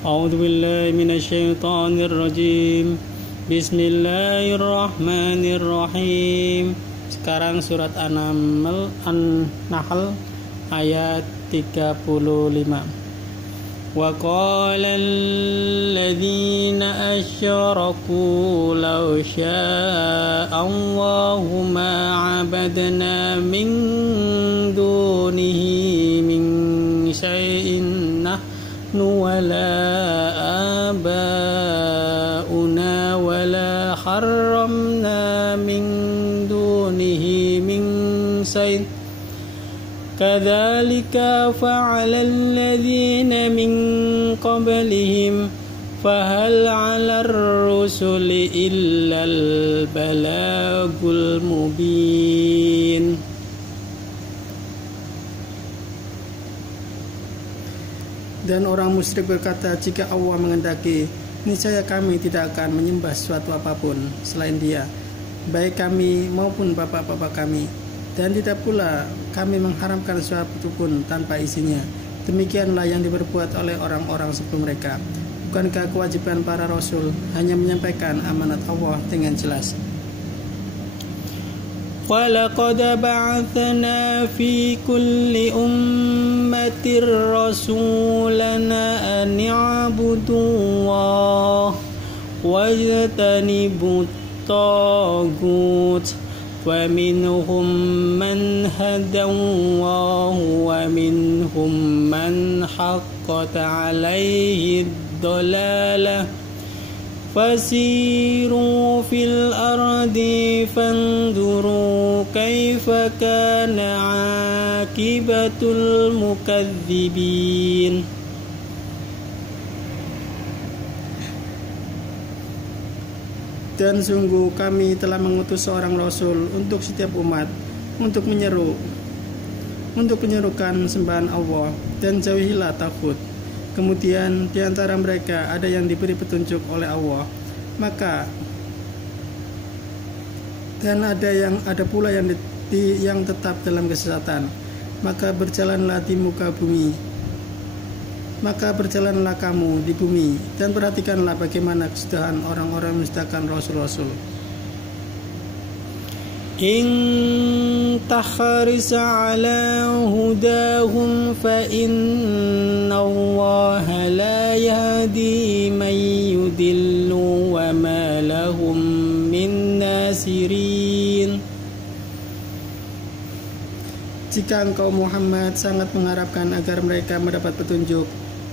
A'udzu billahi minasyaitonir rajim. Bismillahirrahmanirrahim. Sekarang surat An-Nahl ayat 35. Wa qala alladzina asyraku law syaa Allahu ma 'abadna min dunihi min syai'in nahnu wala abauna wala harramna min dunihi min syai'in kadzalika fa'ala alladziina min qablihim fahal 'alar rusuli illal balagul mubin. Dan orang musyrik berkata, jika Allah menghendaki, niscaya kami tidak akan menyembah sesuatu apapun selain Dia, baik kami maupun bapak-bapak kami. Dan tidak pula kami mengharamkan sesuatu pun tanpa izinnya. Demikianlah yang diperbuat oleh orang-orang sebelum mereka. Bukankah kewajiban para rasul hanya menyampaikan amanat Allah dengan jelas? وَلَقَدْ بَعَثْنَا فِي كُلِّ أُمَّةٍ رَسُولًا أَنِ اعْبُدُوا اللَّهَ وَاجْتَنِبُوا الطَّاغُوتَ وَمِنْهُمْ مَنْ هَدَى اللَّهُ وَمِنْهُمْ مَنْ حَقَّتْ عَلَيْهِ الضَّلَالَةُ فَسِيرُوا فِي الْأَرْضِ فَانْظُرُوا كَيْفَ كَانَ عَاقِبَةُ الْمُكَذِّبِينَ. Dan sungguh kami telah mengutus seorang rasul untuk setiap umat untuk menyerukan sembahan Allah dan jauhilah taghut. Kemudian di antara mereka ada yang diberi petunjuk oleh Allah, dan ada pula yang tetap dalam kesesatan. Maka berjalanlah kamu di bumi dan perhatikanlah bagaimana kesudahan orang-orang mendustakan rasul-rasul. In tahris ala hudahum fa inna Allaha la yahdi man yudillu wa ma lahum min nasirin. Jika engkau Muhammad sangat mengharapkan agar mereka mendapat petunjuk,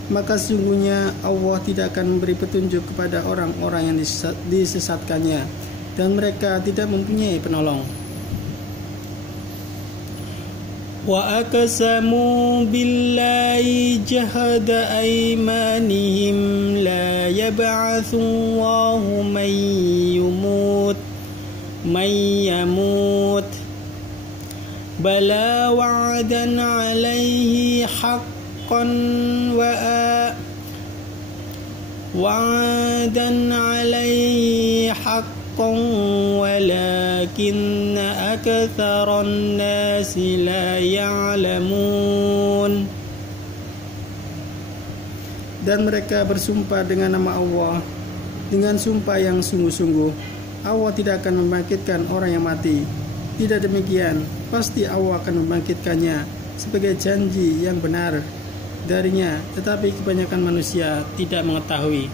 maka sesungguhnya Allah tidak akan memberi petunjuk kepada orang-orang yang disesatkannya, dan mereka tidak mempunyai penolong. Wa aqsamu billahi jahada aymanihim la yab'atsu Allahu man yamut bala wa'adan 'alaihi haqqan walakinna aktsaran nasi la ya'lamun. Dan mereka bersumpah dengan nama Allah dengan sumpah yang sungguh-sungguh, Allah tidak akan membangkitkan orang yang mati. Tidak demikian, pasti Allah akan membangkitkannya sebagai janji yang benar darinya, tetapi kebanyakan manusia tidak mengetahui.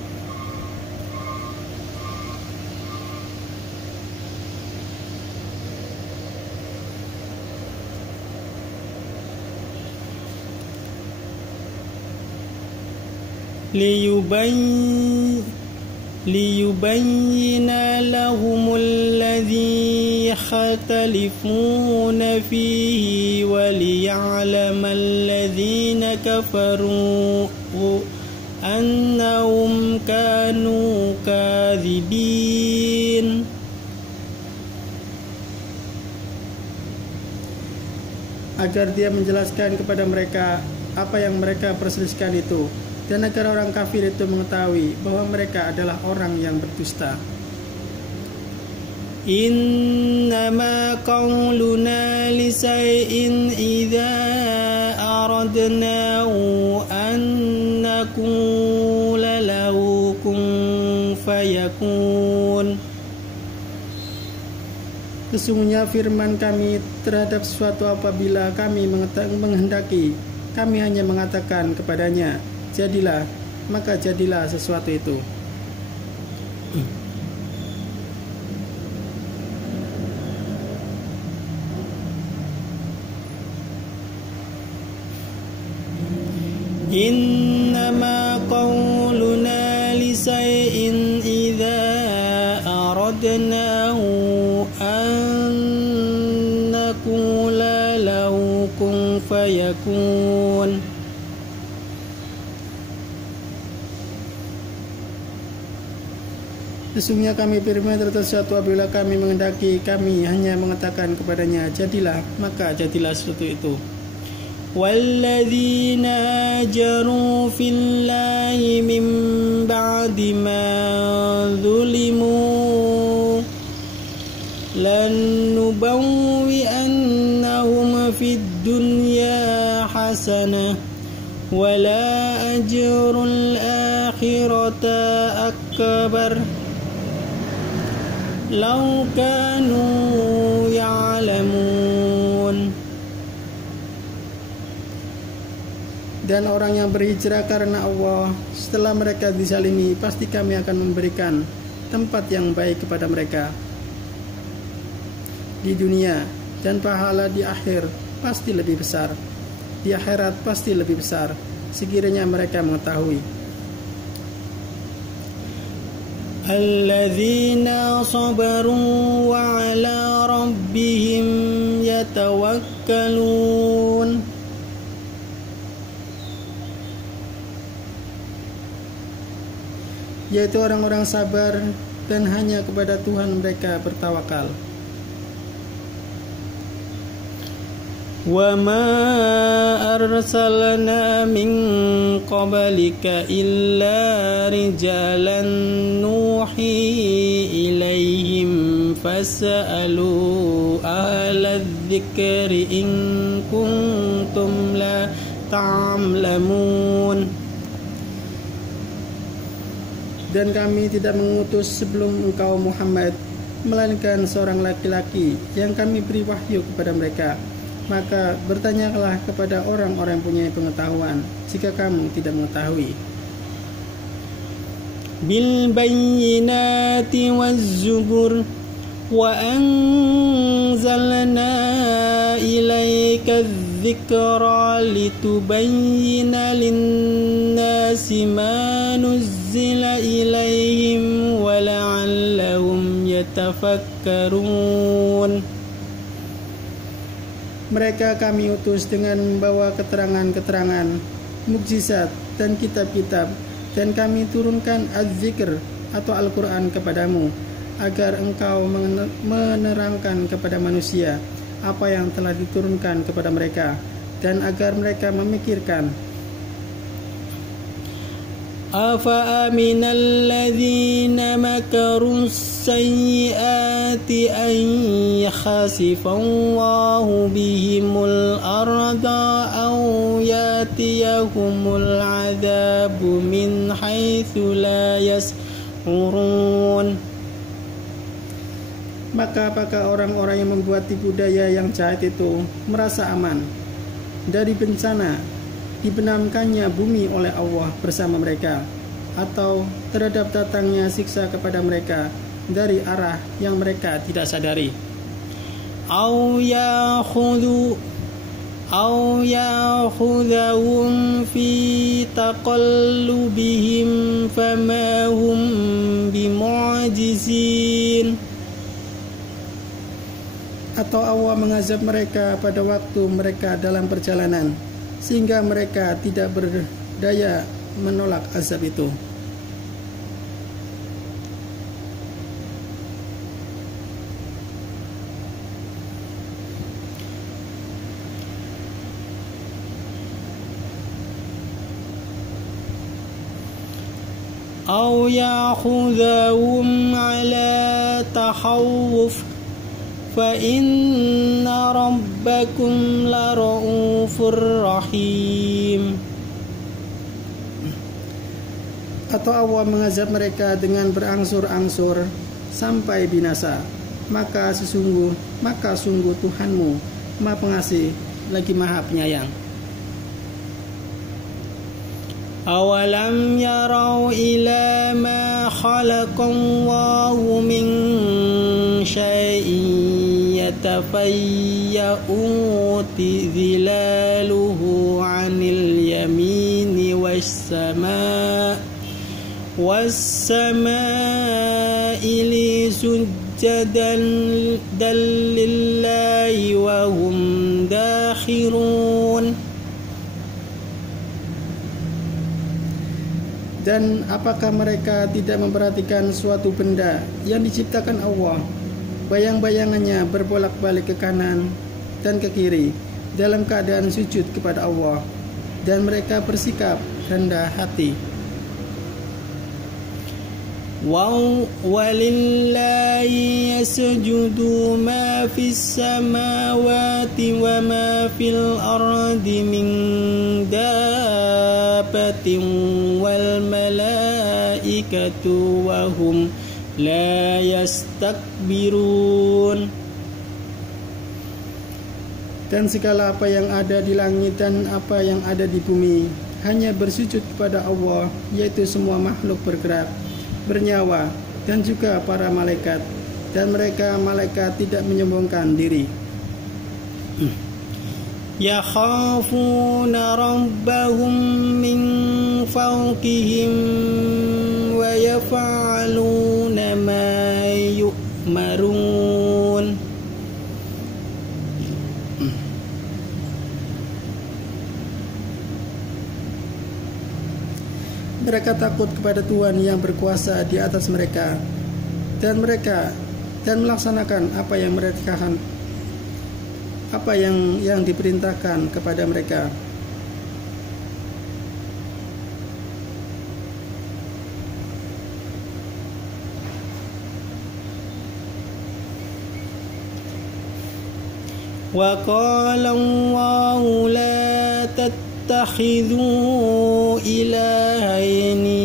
liyubayyina lahumul ladzi yakhtalifuna fihi wa liya'lamal ladzina kafaru annahum kanu kadzibin. Agar dia menjelaskan kepada mereka apa yang mereka perselisihkan itu, dan agar orang kafir itu mengetahui bahwa mereka adalah orang yang berdusta. Innama qauluna li shay'in idza aradnahu an naqula فيكون. Sesungguhnya firman kami terhadap sesuatu apabila kami menghendaki, kami hanya mengatakan kepadanya, jadilah, maka jadilah sesuatu itu. Innama qawluna li shay'in idza aradnahu an naqula lahu kun fayakun. Sesungguhnya kami firman terhadap sesuatu apabila kami menghendaki, kami hanya mengatakan kepadanya, jadilah, maka jadilah sesuatu itu. وَالَّذِينَ هَاجَرُوا فِي اللَّهِ مِنْ بَعْدِ مَا ظُلِمُوا لَنُبَوِّئَنَّهُمْ فِي الدُّنْيَا حَسَنَةً وَلَا أَجْرُ الْآخِرَةِ أَكْبَرُ لَوْ كَانُوا يَعْلَمُونَ. Dan orang yang berhijrah karena Allah, setelah mereka dizalimi, pasti kami akan memberikan tempat yang baik kepada mereka di dunia, dan pahala di akhir pasti lebih besar. Di akhirat pasti lebih besar, sekiranya mereka mengetahui. Alladzina sabaru wa ala rabbihim yatawakkalun. Yaitu orang-orang sabar dan hanya kepada Tuhan mereka bertawakal. Wa ma arsalna min qablika illa rijalan nuhi ilaihim fas'alu ahla dzikri in kuntum la ta'lamun. Dan kami tidak mengutus sebelum engkau Muhammad, melainkan seorang laki-laki yang kami beri wahyu kepada mereka. Maka bertanyalah kepada orang-orang yang punya pengetahuan, jika kamu tidak mengetahui. Bil bayyinati waz zubur wa anzalna ilaika dzikra litubayyina lin-nasi ma nuzzila ilaihim wa la'allahum yatafakkarun. Mereka kami utus dengan membawa keterangan-keterangan, mukjizat dan kitab-kitab, dan kami turunkan az-zikr atau Al-Quran kepadamu, agar engkau menerangkan kepada manusia apa yang telah diturunkan kepada mereka, dan agar mereka memikirkan. Afa aminal ladzina makaru sayyiati an yakhsifallahu bihimul arda aw yatiyahumul adzabu min haitsu la yash'urun. Maka apakah orang-orang yang membuat tipu daya yang jahat itu merasa aman dari bencana dibenamkannya bumi oleh Allah bersama mereka, atau terhadap datangnya siksa kepada mereka dari arah yang mereka tidak sadari? Au ya'khudhahum fi taqallubihim fama hum bimu'jizin. Atau Allah mengazab mereka pada waktu mereka dalam perjalanan, sehingga mereka tidak berdaya menolak azab itu. Au ya'khudhahum ala takhawuf fa inna rabbakum lara'ufur rahim. atau Allah mengazab mereka dengan berangsur-angsur sampai binasa, maka sungguh Tuhanmu Maha Pengasih lagi Maha Penyayang. Awalam yarau ila ma khalaqallahu min syai'in yatafayya'u zilaluhu 'anil yamini was-samaa'i li sujjadan lillahi wa hum dakhirun. Dan apakah mereka tidak memperhatikan suatu benda yang diciptakan Allah, bayang-bayangannya berbolak-balik ke kanan dan ke kiri dalam keadaan sujud kepada Allah, dan mereka bersikap rendah hati. Walillahi yasjudu ma fis samawati wa ma fil ardi min dabbatin wal malaikatu wa hum la yastakbirun. Dan segala apa yang ada di langit dan apa yang ada di bumi hanya bersujud kepada Allah, yaitu semua makhluk bergerak, bernyawa, dan juga para malaikat, dan mereka malaikat tidak menyombongkan diri. Yakhafuna rabbahum min fawqihim wa yaf'aluna ma yu'marun. Mereka takut kepada Tuhan yang berkuasa di atas mereka, dan melaksanakan apa yang diperintahkan kepada mereka. Wa qala Allahu la tattakhidhu ilahaini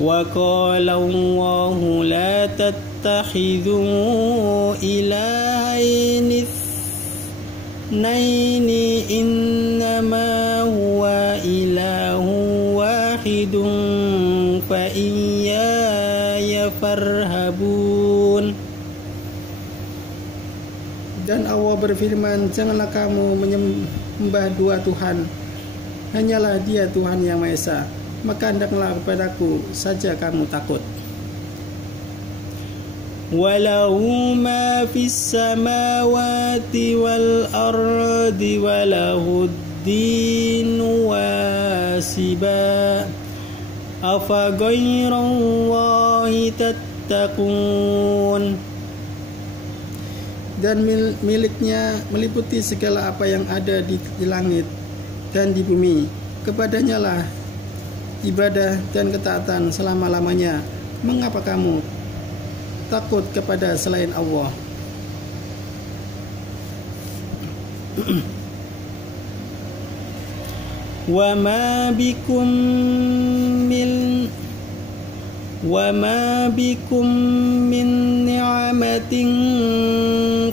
wa qala Allahu la tattakhidhu ilahaini naini innama huwa ilahu wahidun fa iyaya farhabun. Dan Allah berfirman, janganlah kamu menyembah dua Tuhan, hanyalah Dia Tuhan yang Maha Esa, maka hendaklah kepadaku saja kamu takut. Walahu ma fis samawati wal ardi walahu ad-dinu wasiba afa ghairallahi tattaqun. Dan miliknya meliputi segala apa yang ada di langit dan di bumi. Kepadanya lah ibadah dan ketaatan selama-lamanya. Mengapa kamu takut kepada selain Allah? Wa ma bikum min ni'matin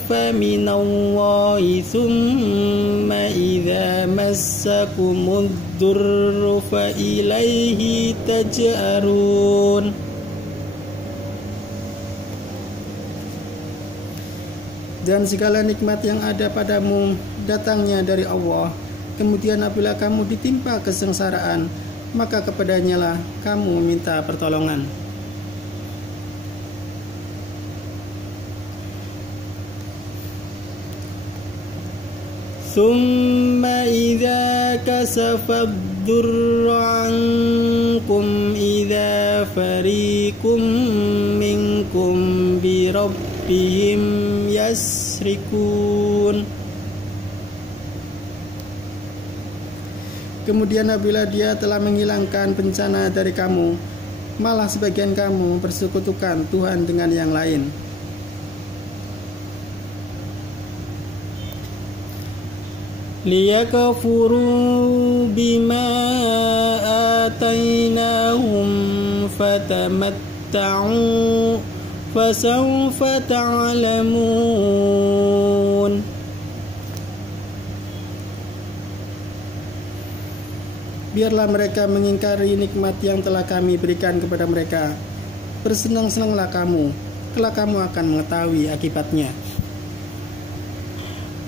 faminallahi thumma idza massakumud durru fa ilaihi taj'arun. Dan segala nikmat yang ada padamu datangnya dari Allah. Kemudian apabila kamu ditimpa kesengsaraan, maka kepadanya lah kamu minta pertolongan. Thumma idza kasafa ad-durra ankum idza fariqum minkum bi rabbihim yasrikun. Kemudian apabila Dia telah menghilangkan bencana dari kamu, malah sebagian kamu bersekutukan Tuhan dengan yang lain. Liyakfuru bima آتيناهم فتمتعوا فسوف تعلمون. Biarlah mereka mengingkari nikmat yang telah kami berikan kepada mereka. Bersenang-senanglah kamu, kelak kamu akan mengetahui akibatnya.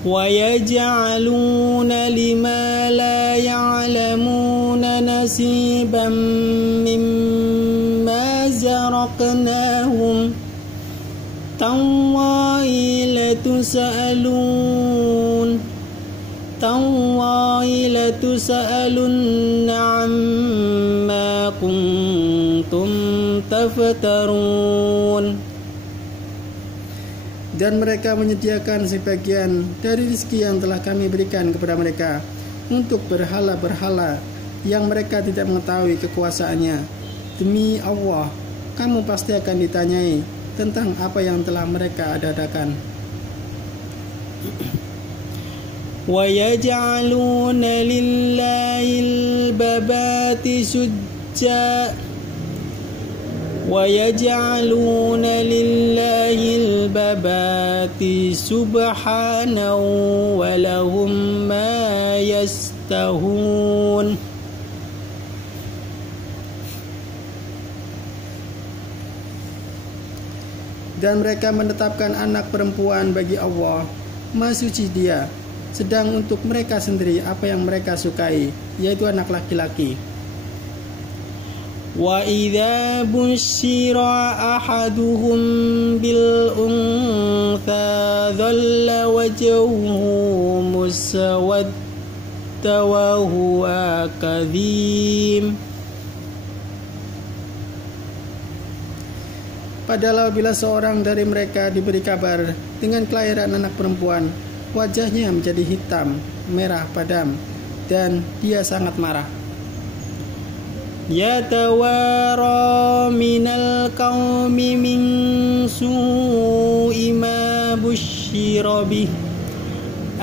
وَيَجْعَلُونَ لِمَا لَا يَعْلَمُونَ نَصِيبًا مِّمَّا زَرَقْنَاهُمْ تَاللَّهِ لَتُسْأَلُنَّ عَمَّا كُنتُمْ تَفْتَرُونَ. Dan mereka menyediakan sebagian dari rezeki yang telah kami berikan kepada mereka untuk berhala-berhala yang mereka tidak mengetahui kekuasaannya. Demi Allah, kamu pasti akan ditanyai tentang apa yang telah mereka adakan. وَيَجْعَلُونَ لِلَّهِ الْبَنَاتِ سُجَّدًا وَيَجْعَلُونَ لِلَّهِ الْبَنَاتِ سُبْحَانَهُ وَلَهُم مَّا يَشْتَهُونَ. Dan mereka menetapkan anak perempuan bagi Allah, Maha Suci Dia, sedang untuk mereka sendiri apa yang mereka sukai, yaitu anak laki-laki. وَإِذَا بُشِّرَ أَحَدُهُم بِالْأُنثَى ظَلَّ وَجْهُهُ مُسْوَدًّا وَهُوَ كَظِيمٌ. Padahal bila seorang dari mereka diberi kabar dengan kelahiran anak perempuan, wajahnya menjadi hitam, merah padam, dan dia sangat marah. يَتَوَارَى مِنَ الْقَوْمِ مِنْ سُوءِ مَا بُشِّرَ بِهِ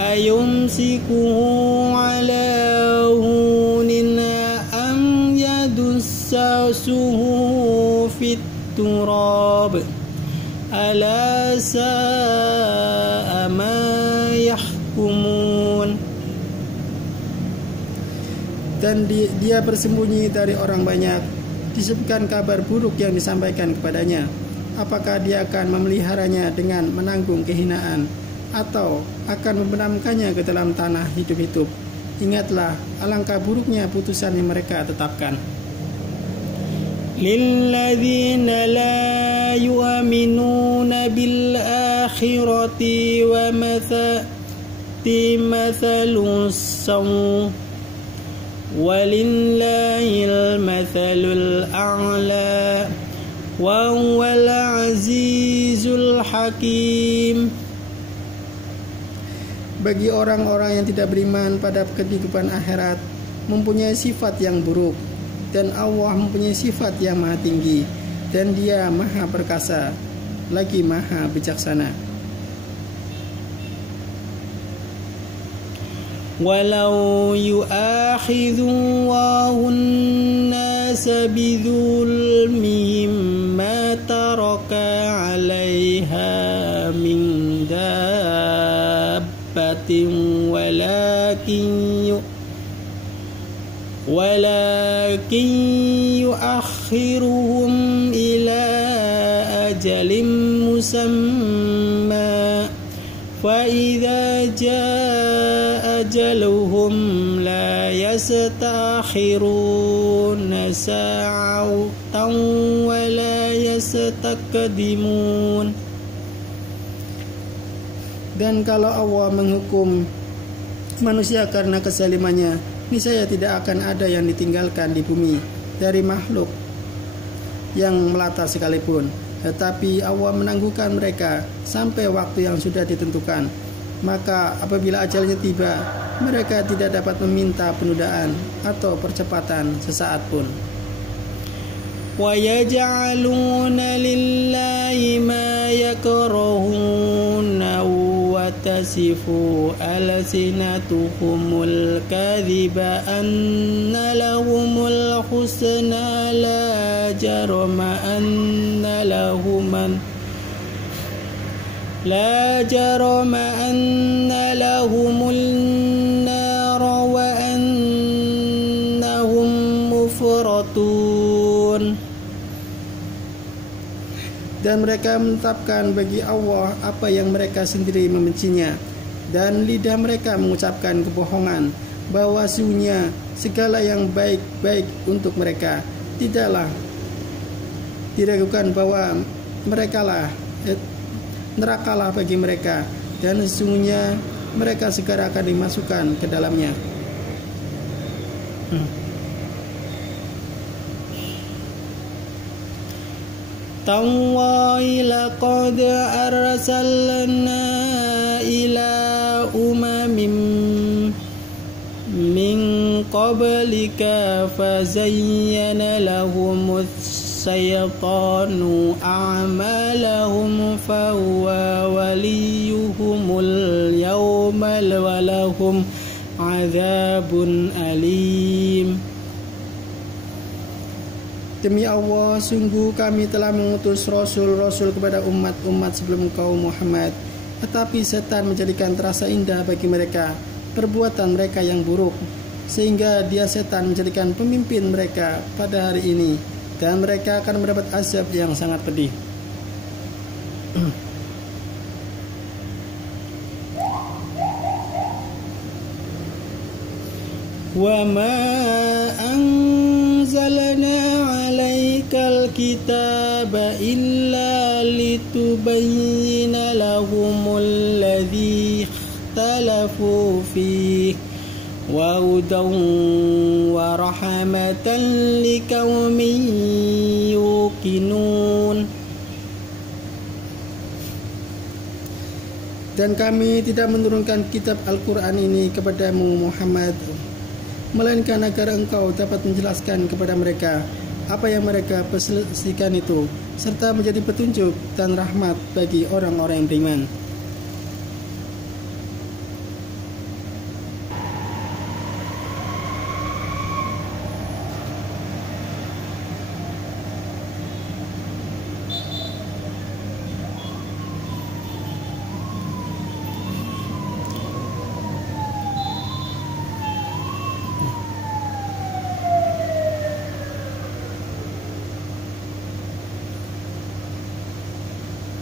أَيُمْسِكُهُ عَلَى هُونٍ أَمْ يَدُسَّهُ فِي التُّرَابِ أَلَا سَاءَ مَا يَحْكُمُونَ. Dan dia bersembunyi dari orang banyak disebutkan kabar buruk yang disampaikan kepadanya. Apakah dia akan memeliharanya dengan menanggung kehinaan atau akan membenamkannya ke dalam tanah hidup-hidup? Ingatlah alangkah buruknya putusan yang mereka tetapkan. لِلَّذِينَ لَا يُؤْمِنُونَ بِالْآخِرَةِ وَمَثَلُ السَّوْءِ وَلِلَّهِ الْمَثَلُ الْأَعْلَى وَهُوَ الْعَزِيزُ الْحَكِيمُ. Bagi orang-orang yang tidak beriman pada kehidupan akhirat mempunyai sifat yang buruk, dan Allah mempunyai sifat yang maha tinggi, dan Dia maha perkasa lagi maha bijaksana. وَلَوْ يُؤَاخِذُ اللَّهُ النَّاسَ بِظُلْمِهِمْ مَا تَرَكَ عَلَيْهَا مِنْ دَابَّةٍ وَلَكِنْ يُؤَخِّرُهُمْ إِلَى أَجَلٍ مُّسَمًّى فَإِذَا جَاءَ أَجَلُهُمْ لَا يَسْتَأْخِرُونَ سَاعَةً وَلَا يَسْتَقْدِمُونَ. Dan kalau Allah menghukum manusia karena kezalimannya, niscaya tidak akan ada yang ditinggalkan di bumi dari makhluk yang melata sekalipun. Tetapi Allah menangguhkan mereka sampai waktu yang sudah ditentukan. Maka apabila ajalnya tiba, mereka tidak dapat meminta penundaan atau percepatan sesaat pun. وَيَجْعَلُونَ لِلَّهِ مَا يَكْرَهُونَ وَتَصِفُ أَلْسِنَتُهُمُ الْكَذِبَ أَنَّ لَهُمُ الْحُسْنَى الحسنى لا جرم أن لهم النار وأنهم مفرطون. Dan mereka menetapkan bagi Allah apa yang mereka sendiri membencinya, dan lidah mereka mengucapkan kebohongan bahwa sesungguhnya segala yang baik-baik untuk mereka. Tidaklah diragukan bahwa nerakalah bagi mereka, dan sesungguhnya mereka segera akan dimasukkan ke dalamnya. Tallahi laqad arsalna ila umamin min qablika fazayyana lahumus syaitanu a'malahum fahuwa waliyuhumul yawma wa lahum azabun alim. Demi Allah, sungguh kami telah mengutus rasul-rasul kepada umat-umat sebelum engkau Muhammad, tetapi setan menjadikan terasa indah bagi mereka perbuatan mereka yang buruk, sehingga dia setan menjadikan pemimpin mereka pada hari ini, dan mereka akan mendapat azab yang sangat pedih. Wa ma anzalna 'alaikal kitaba illa litubayyina lahumul ladzi ikhtalafu fihi wa hudan wa rahmatan liqaumin yuqinun. Dan kami tidak menurunkan kitab Al-Quran ini kepadamu Muhammad, melainkan agar engkau dapat menjelaskan kepada mereka apa yang mereka perselisihkan itu, serta menjadi petunjuk dan rahmat bagi orang-orang yang beriman.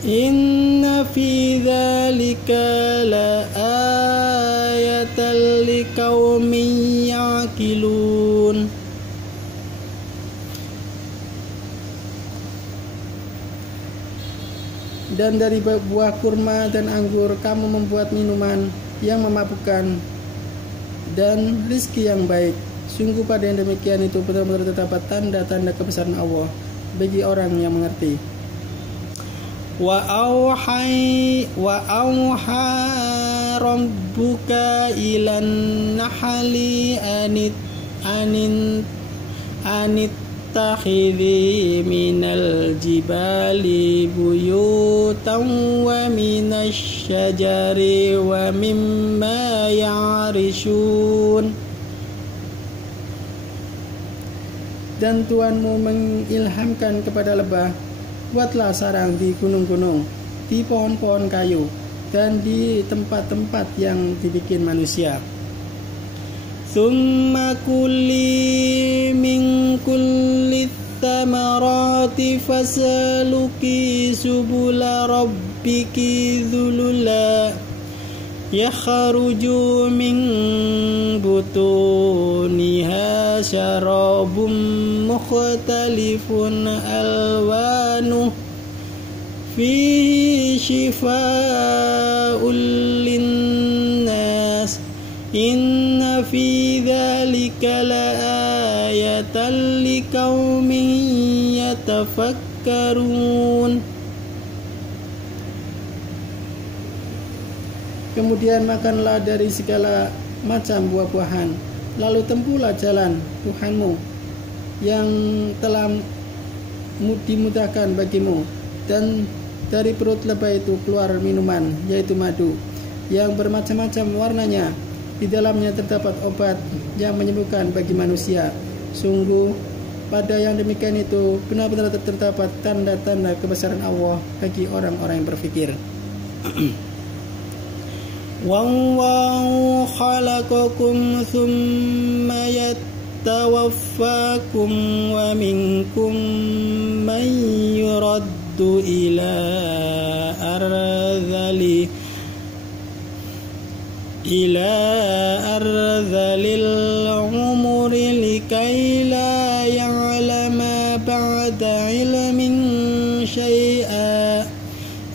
Inna fi dzalika la ayatan liqaumin yaqilun. Dan dari buah kurma dan anggur kamu membuat minuman yang memabukkan dan rizki yang baik. Sungguh pada yang demikian itu benar-benar terdapat tanda-tanda kebesaran Allah bagi orang yang mengerti. Wa auha rabbuka ilan nahli anittakhidhi minal jibali buyutan wa minasy syajari wa mimma ya'rishun. Dan Tuhanmu mengilhamkan kepada lebah, buatlah sarang di gunung-gunung, di pohon-pohon kayu, dan di tempat-tempat yang dibikin manusia. Tsumma kuli min kulli thamarati fasaluki subula rabbiki dzulula yakhruju min butuniha syarabun mukhtalifun alwanuh fihi shifaa'un linnas inna fi dzalika laayatan liqaumin yatafakkarun. Kemudian makanlah dari segala macam buah-buahan, lalu tempuhlah jalan Tuhanmu yang telah dimudahkan bagimu, dan dari perut lebah itu keluar minuman, yaitu madu, yang bermacam-macam warnanya. Di dalamnya terdapat obat yang menyembuhkan bagi manusia. Sungguh Pada yang demikian itu benar-benar terdapat tanda-tanda kebesaran Allah bagi orang-orang yang berfikir. Wallahu khalaqakum thumma yatawaffakum wa minkum man yuraddu ila arzalil umuri likay la ya'lama ba'da ilmin syai'a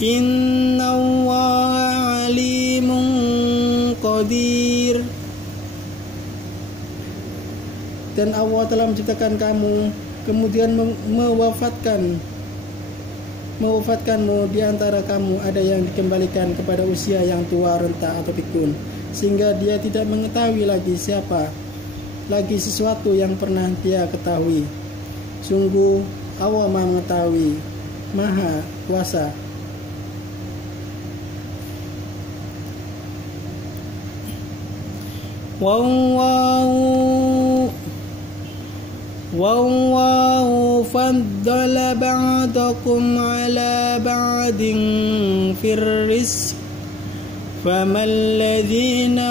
inna Allaha alimun qadir. Dan Allah telah menciptakan kamu, kemudian mewafatkanmu. Di antara kamu ada yang dikembalikan kepada usia yang tua, renta atau pikun, sehingga dia tidak mengetahui lagi sesuatu yang pernah dia ketahui. Sungguh Allah Maha mengetahui, Maha kuasa. Wallahu faddala ba'dakum ala ba'din fir rizq فما الذين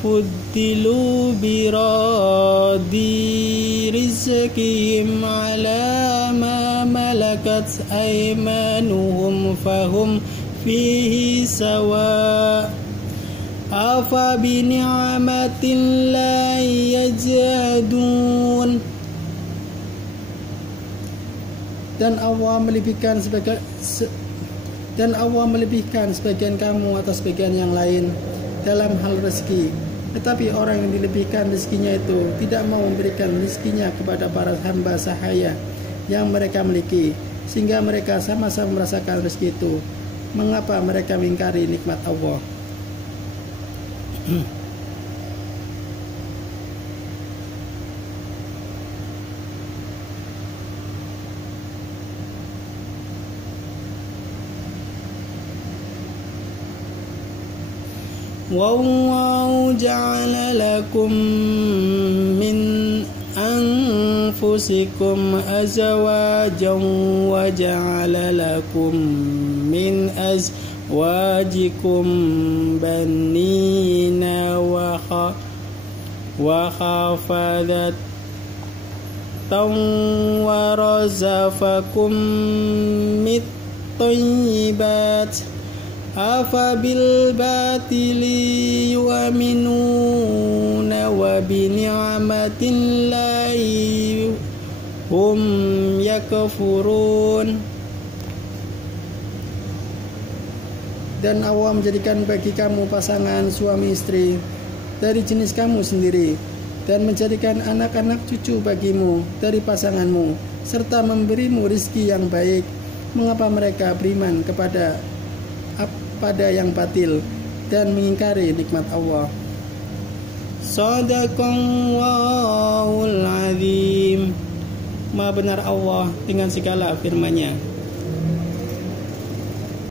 فضلوا براد رزقهم على ما ملكت أيمانهم فهم فيه سواء أفبنعمة الله يجحدون. Dan Allah melebihkan sebagian kamu atas sebagian yang lain dalam hal rezeki. Tetapi orang yang dilebihkan rezekinya itu tidak mau memberikan rezekinya kepada para hamba sahaya yang mereka miliki, sehingga mereka sama-sama merasakan rezeki itu. Mengapa mereka mengingkari nikmat Allah? Wallahu ja'ala lakum min anfusikum azwajan wa ja'ala lakum min azwajikum banina wa khafadatan wa razaqakum mit thayyibat afabil batili yu'minuna wa bi ni'matillahi hum yakfurun. Dan Allah menjadikan bagi kamu pasangan suami istri dari jenis kamu sendiri, dan menjadikan anak-anak cucu bagimu dari pasanganmu, serta memberimu rizki yang baik. Mengapa mereka beriman kepada yang batil dan mengingkari nikmat Allah? Shadaqallahul azim. Maha benar Allah dengan segala firman-Nya.